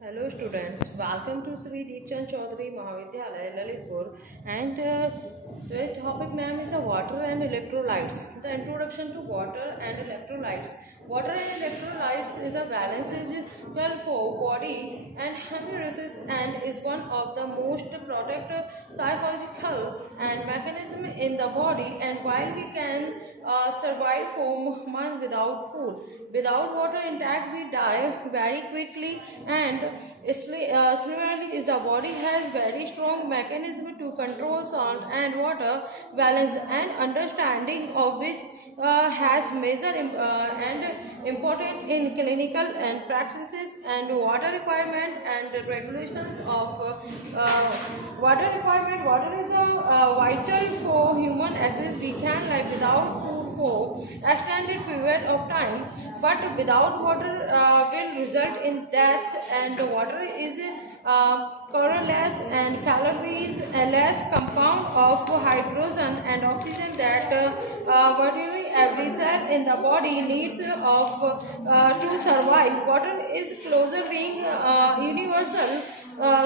Hello students, welcome to Sri Deepchand Chaudhary Mahavidyalaya Lalitpur and the topic name is water and electrolytes. The introduction to water and electrolytes. Water and electrolytes is a balance is well for body and meritorious and is one of the most protective psychological and mechanism in the body, and while we can survive for months without food, without water intake we die very quickly, and similarly is the body has very strong mechanism to control salt and water balance, and understanding of which has major and important in clinical and practices, and water requirement and regulations of water requirement. Water is vital for human access. We can live without food for extended period of time, but without water will result in death, and water is colorless and calories less compound of hydrogen and oxygen that virtually every cell in the body needs to survive. Water is closer being universal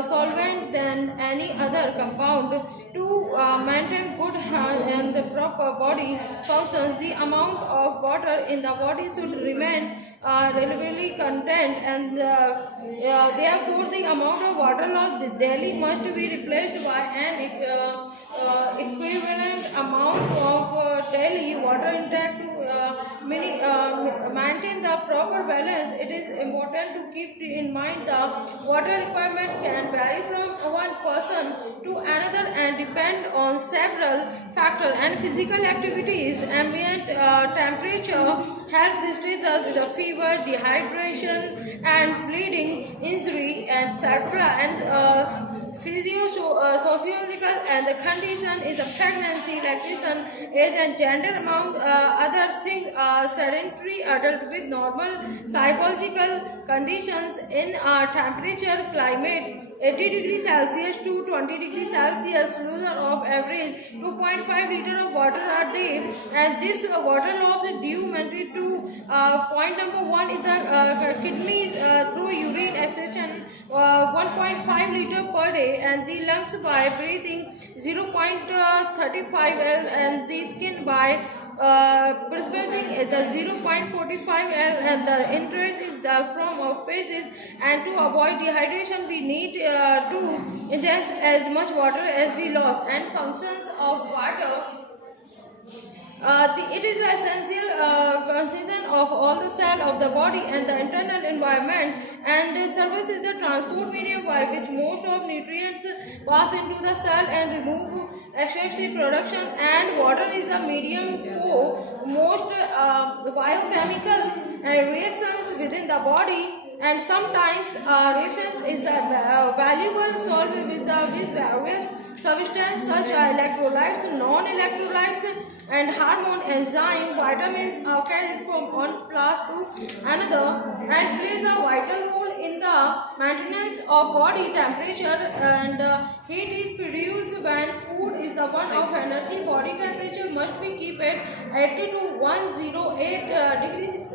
solvent than any other compound to maintain good health and the proper body functions. The amount of water in the body should remain relatively contained, and therefore the amount of water lost daily must be replaced by an equivalent amount of daily water intake to maintain the proper balance. It is important to keep in mind the water requirement can vary from one person to another and depend on several factors and physical activities, ambient temperature, health diseases, the fever, dehydration and bleeding, injury, etc. and sociological and the condition is a pregnancy, lactation, age and gender, among other things. Sedentary adult with normal psychological conditions in temperature climate 80 degrees Celsius to 20 degrees Celsius loser of average 2.5 liter of water a day, and this water loss is due mainly to point number one is the kidneys through urine excretion 1.5 liter per day, and the lungs by breathing 0.35 L, and the skin by perspiring the 0.45 L, and the interest is the from of phases. And to avoid dehydration we need to ingest as much water as we lost. And functions of water, it is essential constituent of all the cell of the body and the internal environment, and serves is the transport medium by which most of nutrients pass into the cell and remove excessive production, and water is the medium for most biochemical reactions within the body, and sometimes reactions is the valuable salt with various substances such as electrolytes, non-electrolytes, and hormone, enzyme, vitamins are carried from one place to another and plays a vital role in the maintenance of body temperature, and heat is produced when food is the one of energy. Body temperature must be kept at 80 to 108 degrees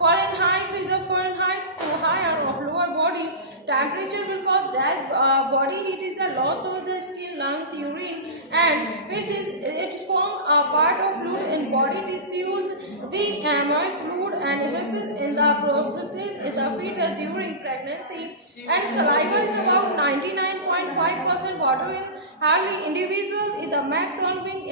Fahrenheit. Is the Fahrenheit to higher of lower body temperature will cause that body heat is the loss of the skin, lungs, urine and faces. It forms a part of fluid in body tissues. The amniotic fluid and releases in the process is the fetus during pregnancy, and saliva is about 99.5% water in healthy individuals is the max solving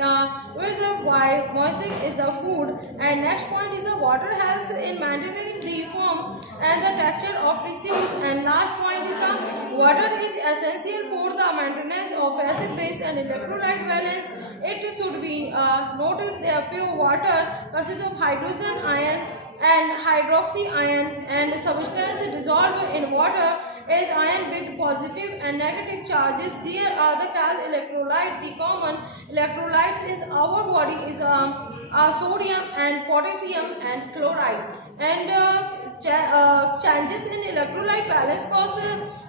reserve by moisture is the food. And next point is the water helps in maintaining the form and the texture of tissues, and last point is the water is essential for the maintenance of acid base and electrolyte balance. It should be noted that pure water consists of hydrogen ion and hydroxy ion, and substance dissolved in water is ion with positive and negative charges. There are the electrolyte. The common electrolytes is our body is sodium and potassium and chloride, and changes in electrolyte balance cause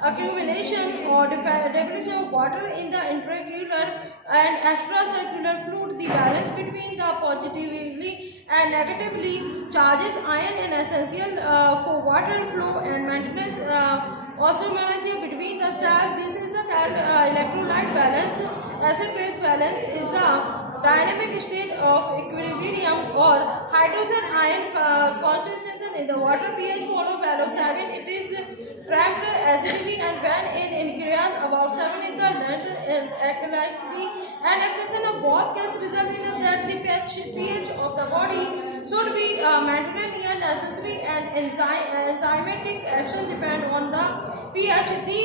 accumulation or deposition of water in the intracellular and extracircular fluid. The balance between the positively and negatively charges ion is essential for water flow and maintenance osmolality between the cells. This is the electrolyte balance. Acid-base balance is the dynamic state of equilibrium or hydrogen ion concentration in the water. pH follow value 7. It is trapped acidity, and when in increase about 7 is the net alkalinity, and extraction of both gas result in that the pH of the body should be maintained and necessary, and enzymatic action depend on the pH. The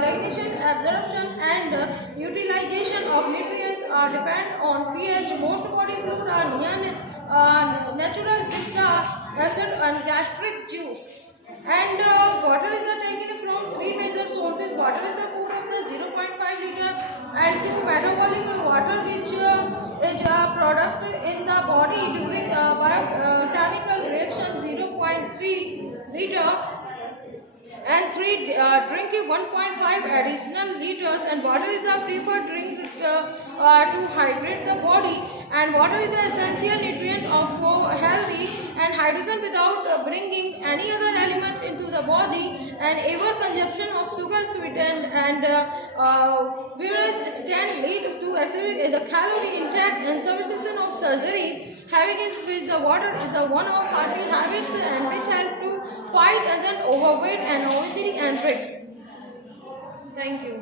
regulation, absorption and utilization of nutrients are depend on pH. Most body fluid are natural with the acid and gastric juice. And water is taken from three major sources. Water is the food of the 0.5 liter, and two metabolic water which is a product in the body during biochemical reaction 0.3 liter, and three drinking 1.5 additional liters. And water is the preferred drink to hydrate the body, and water is an essential nutrient of healthy, and hydrogen without bringing any other element into the body, and over consumption of sugar sweetened and whereas it can lead to accelerate the calorie intake and substitution of surgery. Having it with the water is the one of healthy habits and which help to fight as an overweight and obesity and tricks. Thank you.